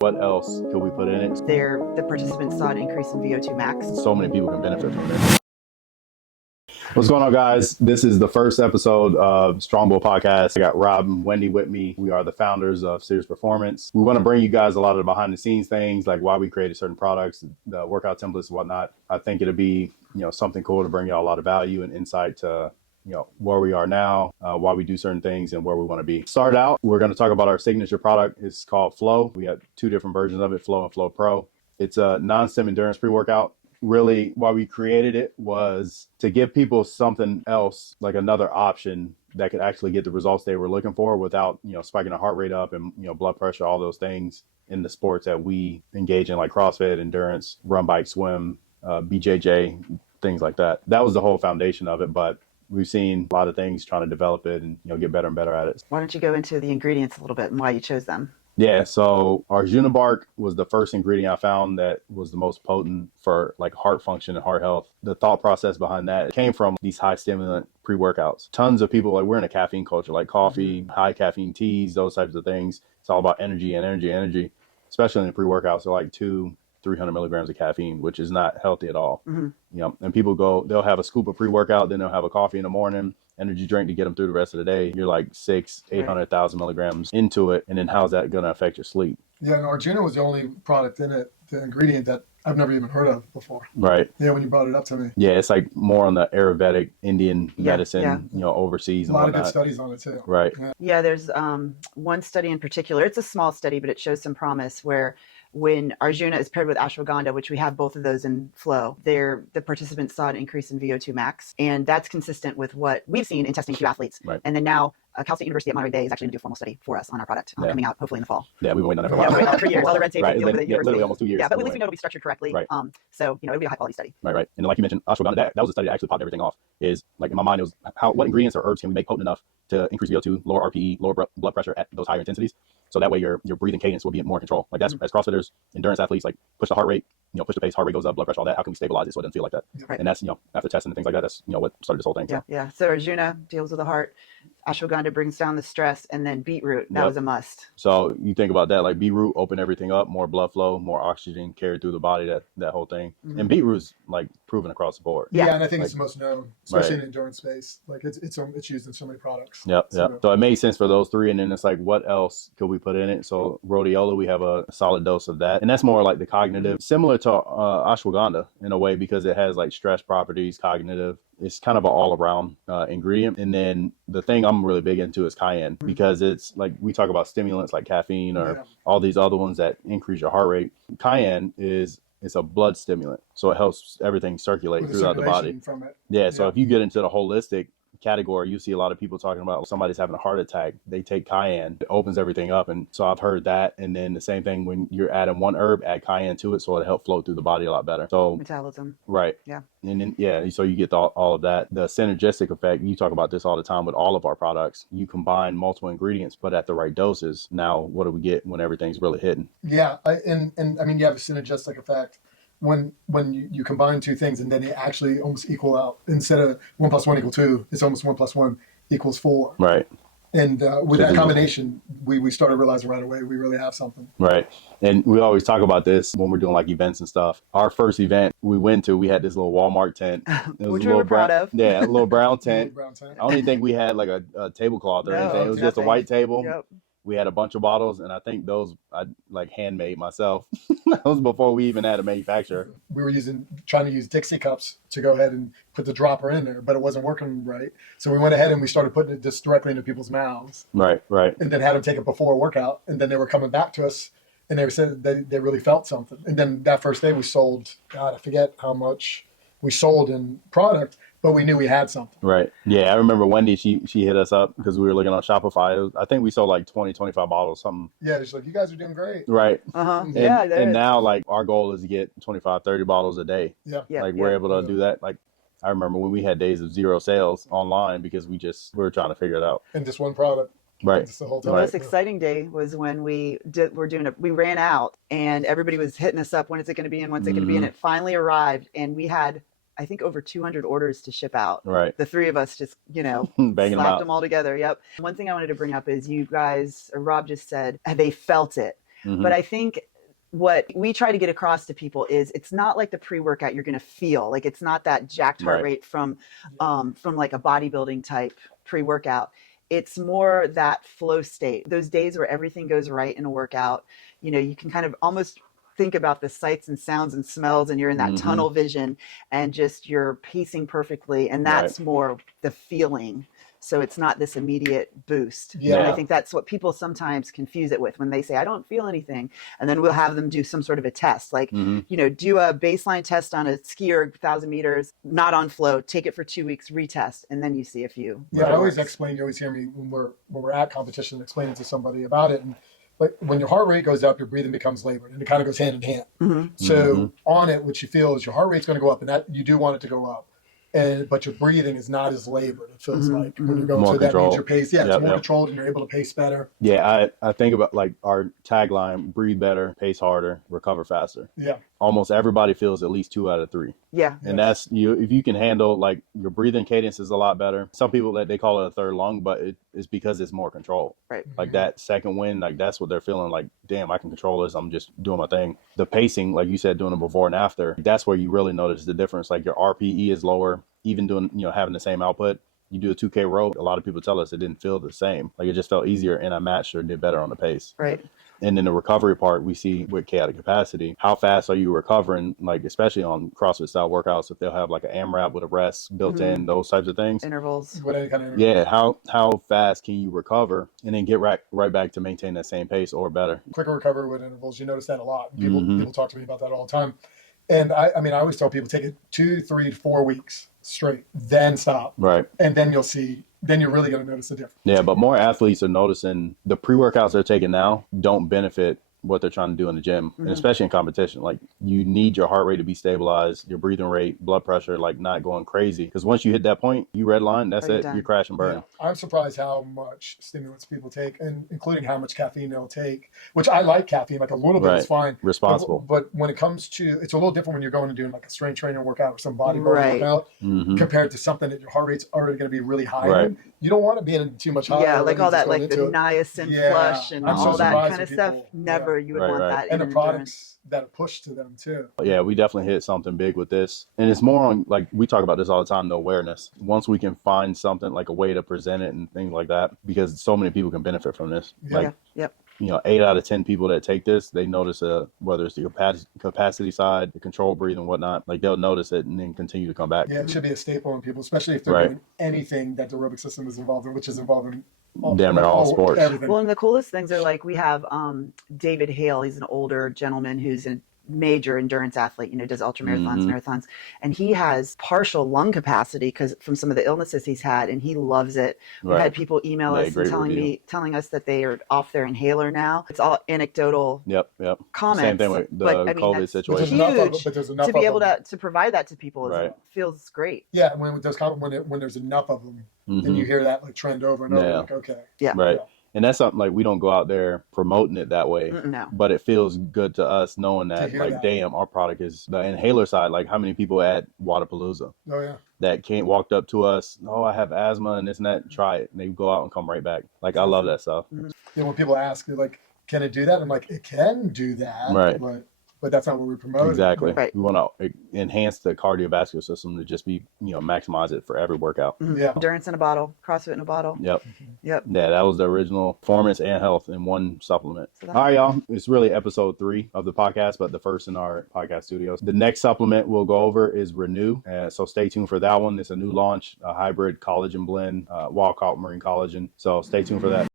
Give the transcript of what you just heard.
What else could we put in it? The participants saw an increase in VO2 max. So many people can benefit from it. What's going on, guys? This is the first episode of Strongbull podcast. I got Rob and Wendy with me. We are the founders of Cerus Performance. We want to bring you guys a lot of the behind the scenes things, like why we created certain products, the workout templates and whatnot. I think it'll be, something cool to bring you all a lot of value and insight to, where we are now, why we do certain things and where we want to be. Start out, we're going to talk about our signature product. It's called Flow. We have two different versions of it, Flow and Flow Pro. It's a non-stim endurance pre-workout. Really, why we created it was to give people something else, like another option that could actually get the results they were looking for without, spiking the heart rate up and, blood pressure, all those things in the sports that we engage in, like CrossFit, endurance, run, bike, swim, BJJ, things like that. That was the whole foundation of it, but we've seen a lot of things trying to develop it and, get better and better at it. Why don't you go into the ingredients a little bit and why you chose them? Yeah, so Arjuna bark was the first ingredient I found that was the most potent for like heart function and heart health. The thought process behind that came from these high stimulant pre-workouts. Tons of people, like we're in a caffeine culture, like coffee, high caffeine teas, those types of things. It's all about energy and energy, especially in the pre-workouts. So like 300 milligrams of caffeine, which is not healthy at all. And people they'll have a scoop of pre-workout, then they'll have a coffee in the morning, energy drink to get them through the rest of the day. You're like 800,000 milligrams into it. And then how's that going to affect your sleep? Yeah, and Arjuna was the only product in it, the ingredient that I've never even heard of before. Right. Yeah, when you brought it up to me. Yeah, it's like more on the Ayurvedic Indian medicine, overseas and a lot whatnot. of good studies on it too. Right. Yeah, there's one study in particular. It's a small study, but it shows some promise where when Arjuna is paired with ashwagandha, which we have both of those in Flow, the participants saw an increase in VO2 max. And that's consistent with what we've seen in testing two athletes. Right. And then now Cal State University at Monterey Bay is actually going to do a formal study for us on our product coming out hopefully in the fall. Yeah, we've been waiting on that for a Yeah, while. we've been waiting for years. All the red tape. Right. Literally Almost 2 years. Yeah, but at least we know it'll be structured correctly. Right. So, it'll be a high quality study. Right. And then like you mentioned, ashwagandha, that was a study that actually popped everything off. Is like in my mind, it was what ingredients or herbs can we make potent enough to increase VO2, lower RPE, lower blood pressure at those higher intensities. So that way your breathing cadence will be in more control. Like that's as CrossFitters, endurance athletes, like push the heart rate, push the pace, heart rate goes up, blood pressure, all that. How can we stabilize it so it doesn't feel like that? Right. And that's, after testing and things like that, that's, what started this whole thing. So. Yeah. So Arjuna deals with the heart. Ashwagandha brings down the stress, and then beetroot, that was a must. So you think about that, like beetroot open everything up, more blood flow, more oxygen carried through the body, that whole thing. And beetroot's like proven across the board. Yeah, and I think it's the most known, especially in the endurance space. Like it's used in so many products. Yep. So it made sense for those three, and then it's like, what else could we put in it? So rhodiola, we have a solid dose of that, and that's more like the cognitive, similar to ashwagandha in a way because it has like stress properties, cognitive. It's kind of an all-around ingredient. And then the thing I'm really big into is cayenne because it's like we talk about stimulants like caffeine or all these other ones that increase your heart rate. Cayenne it's a blood stimulant. So it helps everything circulate throughout the body. From it. Yeah. So if you get into the holistic category, you see a lot of people talking about somebody's having a heart attack, they take cayenne, it opens everything up. And so I've heard that. And then the same thing when you're adding one herb, add cayenne to it so it'll help flow through the body a lot better. So Metabolism. Right. Yeah. And then so you get all of that. The synergistic effect, you talk about this all the time with all of our products. You combine multiple ingredients but at the right doses. Now what do we get when everything's really hitting? Yeah, and I mean you have a synergistic effect when you combine two things and then they actually almost equal out. Instead of 1 + 1 = 2, it's almost 1 + 1 = 4. Right. And with that combination, we started realizing right away we really have something. Right. And we always talk about this when we're doing like events and stuff. Our first event we went to, we had this little Walmart tent. Which we were proud of. Yeah, a little brown tent. Brown tent. I don't even think we had like a tablecloth or anything. It was just a white table. Yep. We had a bunch of bottles, and I think those I like handmade myself. That was before we even had a manufacturer. We were trying to use Dixie cups to go ahead and put the dropper in there, but it wasn't working right. So we went ahead and we started putting it just directly into people's mouths. Right. And then had them take it before a workout, and then they were coming back to us, and they said they really felt something. And then that first day we sold, God, I forget how much we sold in product, but we knew we had something. Right. Yeah, I remember Wendy, she hit us up because we were looking on Shopify. I think we sold like 20, 25 bottles, something. Yeah, she's like, you guys are doing great. Right. And now like our goal is to get 25, 30 bottles a day. Yeah. Like we're able to do that. Like I remember when we had days of 0 sales online because we were trying to figure it out. And just one product. Right. The whole time. The most exciting day was when we ran out and everybody was hitting us up. When is it going to be in? When's it going to be in? It finally arrived and we had, I think, over 200 orders to ship out. Right. The three of us just, slapped them all together. Yep. One thing I wanted to bring up is you guys, or Rob just said, they felt it. But I think what we try to get across to people is it's not like the pre-workout you're going to feel like it's not that jacked heart rate from like a bodybuilding type pre-workout. It's more that flow state, those days where everything goes right in a workout. You can kind of almost think about the sights and sounds and smells, and you're in that tunnel vision and just you're pacing perfectly, and that's more the feeling. So it's not this immediate boost. Yeah. And I think that's what people sometimes confuse it with when they say, I don't feel anything. And then we'll have them do some sort of a test, like, do a baseline test on a skier, 1,000 meters, not on flow, take it for 2 weeks, retest. And then you see if you. Yeah, I always explain, you always hear me when we're at competition, explaining to somebody about it. And like when your heart rate goes up, your breathing becomes labored, and it kind of goes hand in hand. So on it, what you feel is your heart rate's going to go up, and that you do want it to go up. But your breathing is not as labored. It feels like when you're going, more so control. That means your pace, it's more controlled, and you're able to pace better. Yeah, I think about like our tagline: breathe better, pace harder, recover faster. Yeah. Almost everybody feels at least 2 out of 3. Yeah. And that's if you can handle, like, your breathing cadence is a lot better. Some people they call it a third lung, but it's because it's more control. Right. Like that second wind, like that's what they're feeling like, damn, I can control this. I'm just doing my thing. The pacing, like you said, doing it before and after, that's where you really notice the difference. Like your RPE is lower, even doing, having the same output. You do a 2K row, a lot of people tell us it didn't feel the same. Like it just felt easier, and I matched or did better on the pace. Right. And then the recovery part, we see with chaotic capacity, how fast are you recovering? Like, especially on CrossFit style workouts, if they'll have like an AMRAP with a rest built in, those types of things. Intervals. Yeah. How fast can you recover and then get right back to maintain that same pace or better? Quicker recovery with intervals. You notice that a lot. People talk to me about that all the time. And I always tell people, take it 2, 3, 4 weeks straight, then stop. Right. And then you'll see, then you're really going to notice the difference. Yeah, but more athletes are noticing the pre-workouts they're taking now don't benefit what they're trying to do in the gym, and especially in competition. Like, you need your heart rate to be stabilized, your breathing rate, blood pressure, like not going crazy. Because once you hit that point, you redline, that's it. You crash and burn. Yeah. I'm surprised how much stimulants people take, and including how much caffeine they'll take, which I like caffeine, like a little bit is fine. Responsible. But when it comes to, it's a little different when you're going to do like a strength training workout or some bodybuilding workout compared to something that your heart rate's already going to be really high in. You don't want to be in too much high. Yeah, like all that, like the niacin flush and all that kind of stuff. Never you would want that. And the products that are pushed to them too. Yeah, we definitely hit something big with this. And it's more on, like, we talk about this all the time, the awareness. Once we can find something, like a way to present it and things like that, because so many people can benefit from this. Like, 8 out of 10 people that take this, they notice whether it's the capacity side, the control breathing and whatnot, like they'll notice it and then continue to come back. Yeah, it should be a staple in people, especially if they're doing anything that the aerobic system is involved in, which is involved in damn near all sports. Everything. Well, and the coolest things are, like, we have David Hale. He's an older gentleman who's a major endurance athlete, does ultra marathons, marathons, and he has partial lung capacity because from some of the illnesses he's had, and he loves it. We've had people email us and telling us that they are off their inhaler now. It's all anecdotal comments. Same thing with the COVID situation. Huge, but there's enough to be able to provide that to people feels great. Yeah, when there's enough of them, and you hear that like trend over and over, like, okay. Yeah. Right. Yeah. And that's something, like, we don't go out there promoting it that way. No. But it feels good to us knowing that, like, damn, our product is the inhaler side. Like, how many people at Wadapalooza that walked up to us, I have asthma and this and that, try it. And they go out and come right back. Like, I love that stuff. Yeah, when people ask, they're like, can it do that? I'm like, it can do that. Right. But that's not what we promote. Exactly. Right. We want to enhance the cardiovascular system to just be, maximize it for every workout. Yeah. Endurance in a bottle, CrossFit in a bottle. Yep. Yeah, that was the original performance and health in one supplement. All right, y'all. It's really episode 3 of the podcast, but the first in our podcast studios. The next supplement we'll go over is Renew. So stay tuned for that one. It's a new launch, a hybrid collagen blend, wild caught marine collagen. So stay tuned for that.